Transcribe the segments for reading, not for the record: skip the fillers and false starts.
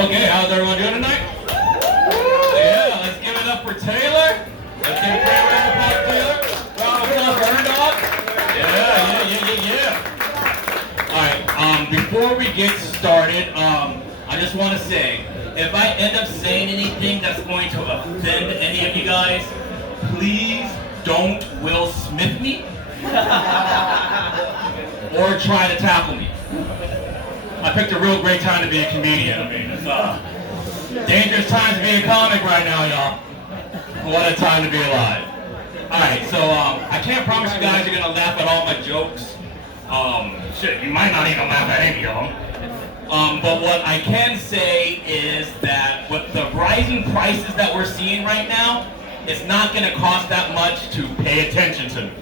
Okay, how's everyone doing tonight? Yeah, let's give it up for Taylor. Let's give a great round of applause to Taylor. Round of applause for her dog. Yeah. Alright, before we get started, I just want to say, if I end up saying anything that's going to offend any of you guys, please don't Will Smith me or try to tackle me. I picked a real great time to be a comedian. I mean, it's dangerous times to be a comic right now, y'all. What a time to be alive. Alright, so I can't promise you guys you're going to laugh at all my jokes. Shit, you might not even laugh at any of them. But what I can say is that with the rising prices that we're seeing right now, it's not going to cost that much to pay attention to me.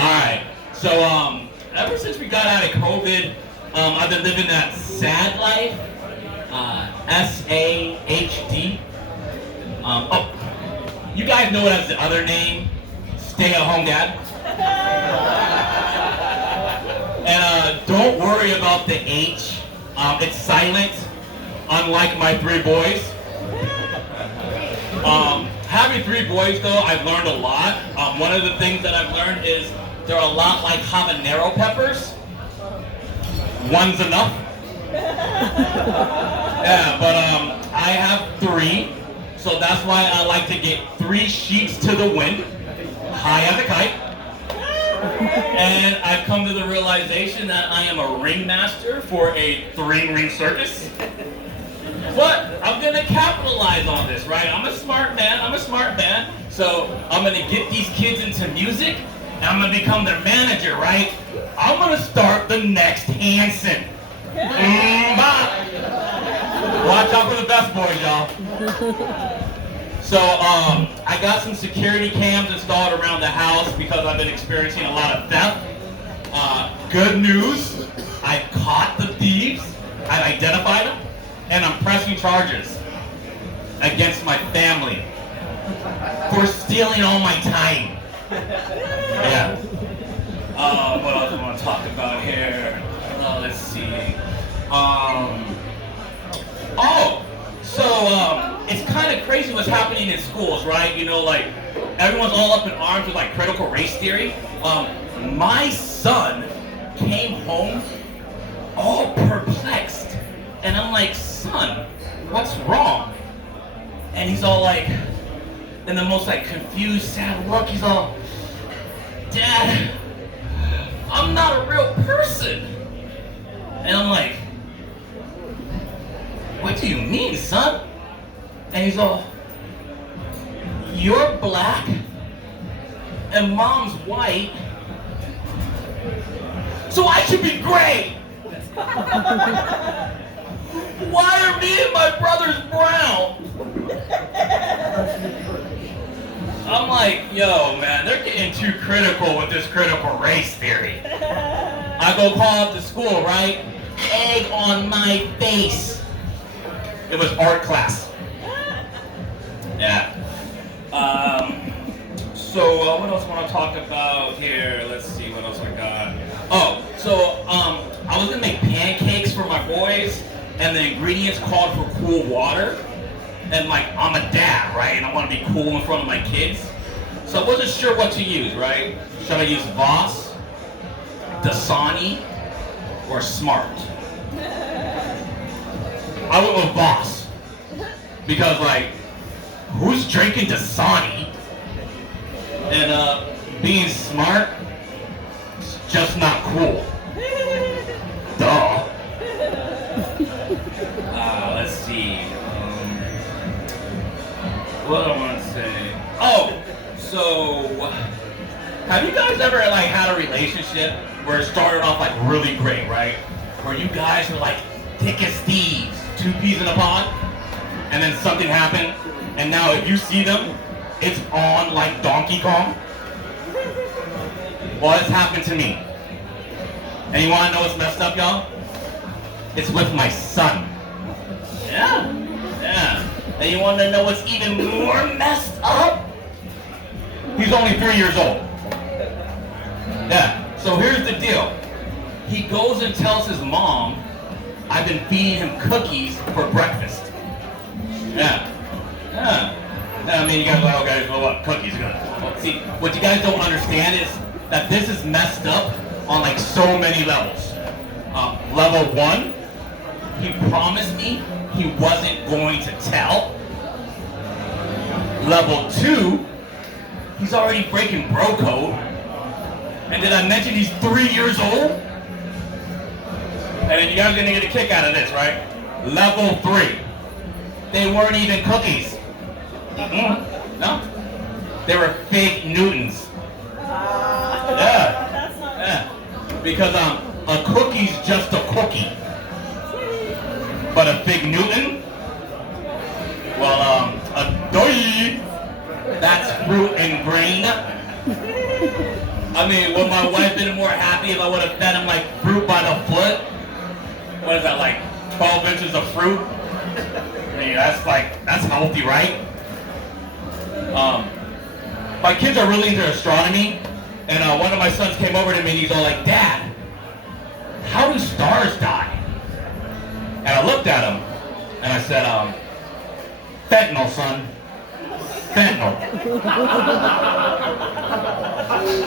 Alright, so ever since we got out of COVID, I've been living that sad life, S-A-H-D. Oh, you guys know it as the other name, stay-at-home dad. And don't worry about the H, it's silent, unlike my 3 boys. Having 3 boys though, I've learned a lot. One of the things that I've learned is they're a lot like habanero peppers. One's enough. Yeah, but I have 3, so that's why I like to get 3 sheets to the wind, high as a kite. And I've come to the realization that I am a ringmaster for a 3-ring circus. But I'm gonna capitalize on this, right? I'm a smart man. So I'm gonna get these kids into music, and I'm gonna become their manager, right? I'm gonna start the next Hanson. Watch out for the best boys, y'all. So I got some security cams installed around the house because I've been experiencing a lot of theft. Good news, I've caught the thieves, I've identified them, and I'm pressing charges against my family for stealing all my time. Yeah. What else do I want to talk about here? Let's see. It's kind of crazy what's happening in schools, right? You know, like, everyone's all up in arms with, like, critical race theory. My son came home all perplexed. And I'm like, son, what's wrong? And he's all like, in the most, like, confused, sad look, he's all, Dad, I'm not a real person. And I'm like, what do you mean, son? And he's all, you're black and mom's white, so I should be gray. Why are me and my brothers brown? I'm like, yo, man, they're getting too critical with this critical race theory. I go call up the school, right? Egg on my face. It was art class. Yeah. So what else I want to talk about here? Let's see what else I got. Oh, so I was gonna make pancakes for my boys, and the ingredients called for cool water. And like, I'm a dad, right? And I want to be cool in front of my kids. So I wasn't sure what to use, right? Should I use Voss, Dasani, or Smart? I went with Voss. Because like, who's drinking Dasani? And being smart is just not cool. Duh. Let's see. What do I want to say? Oh, so have you guys ever like had a relationship where it started off like really great, right? Where you guys were like thick as thieves, 2 peas in a pod, and then something happened, and now if you see them, it's on like Donkey Kong? Well, it's happened to me. And you want to know what's messed up, y'all? It's with my son. Yeah. And you want to know what's even more messed up? He's only 3 years old. Yeah. So here's the deal. He goes and tells his mom I've been feeding him cookies for breakfast. Yeah. Yeah. I mean, you guys are like, okay, well, what? Cookies. Well, see, what you guys don't understand is that this is messed up on like so many levels. Level 1, he promised me he wasn't going to tell. Level 2, he's already breaking bro code. And did I mention he's 3 years old? And then you guys are gonna get a kick out of this, right? Level 3, they weren't even cookies. No, they were fake Newtons. Yeah. Because a cookie's just a cookie, but a fig Newton, well, a doy, that's fruit and grain. I mean, would my wife been more happy if I would have fed him like fruit by the foot? What is that, like 12 inches of fruit? I mean, that's healthy, right? My kids are really into astronomy, and one of my sons came over to me and he's all like, Dad, how do stars die? And I looked at him and I said, fentanyl, son. Fentanyl.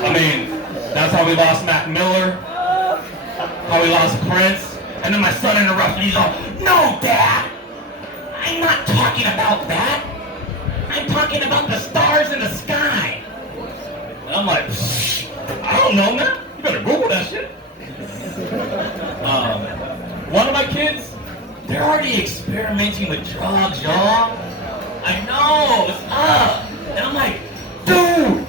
I mean, that's how we lost Mac Miller, how we lost Prince, and then my son interrupts me, he's all, no, Dad, I'm not talking about that. I'm talking about the stars in the sky. And I'm like, I don't know, man. You better Google that shit. One of my kids, they're already experimenting with drugs, y'all. I know, it's up. And I'm like, dude,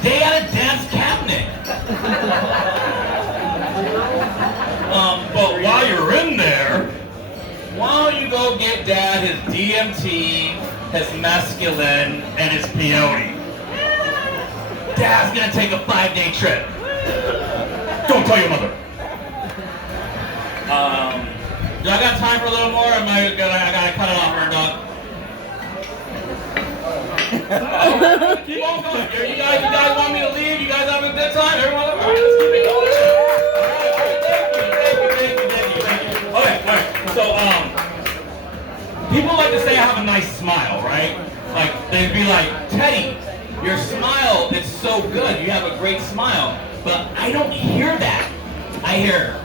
stay out of Dad's cabinet. But while you're in there, why don't you go get Dad his DMT, his mescaline, and his peyote? Dad's gonna take a 5-day trip. Don't tell your mother. Do I got time for a little more? Or I gotta cut it off here, dog. Keep on going. You guys want me to leave? You guys having a good time? Everyone, all right, let's keep it going. Thank you. Okay. So, people like to say I have a nice smile, right? Like, they'd be like, Teddy, your smile is so good. You have a great smile. But I don't hear that. I hear,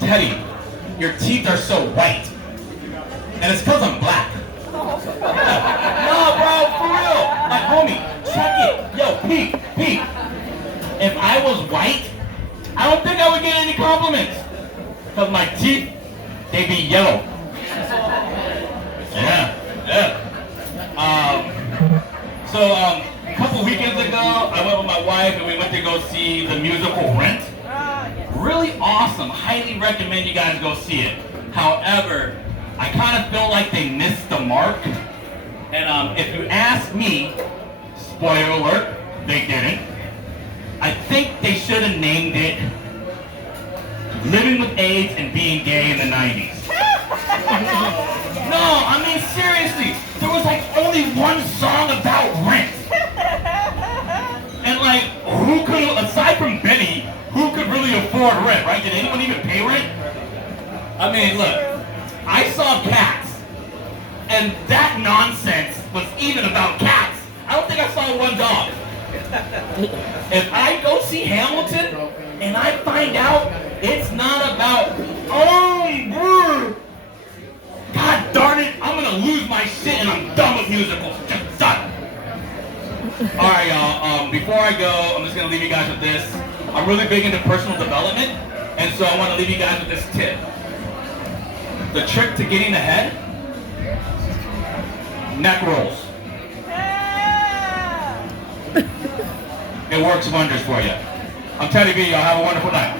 Teddy, your teeth are so white. And it's because I'm black. Yeah. No, bro, for real. Like, homie, check it. Yo, Pete. If I was white, I don't think I would get any compliments. Because my teeth, they be yellow. Yeah. So, a couple weekends ago, I went with my wife and we went to go see the musical Rent. Really awesome. Highly recommend you guys go see it. However, I kind of feel like they missed the mark. And if you ask me, spoiler alert, they didn't. I think they should have named it Living with AIDS and Being Gay in the 90s. No, I mean seriously, there was like only one song about rent. And like, who could, aside from Benny, who could really afford rent, right? Did anyone even pay rent? I mean, look, I saw Cats, and that nonsense was even about cats. I don't think I saw one dog. If I go see Hamilton, and I find out it's not about, God darn it, I'm gonna lose my shit and I'm done with musicals. Just done. Alright, y'all, before I go, I'm just gonna leave you guys with this. I'm really big into personal development, and so I want to leave you guys with this tip. The trick to getting ahead, neck rolls. It works wonders for you. I'm Teddy B, y'all have a wonderful night.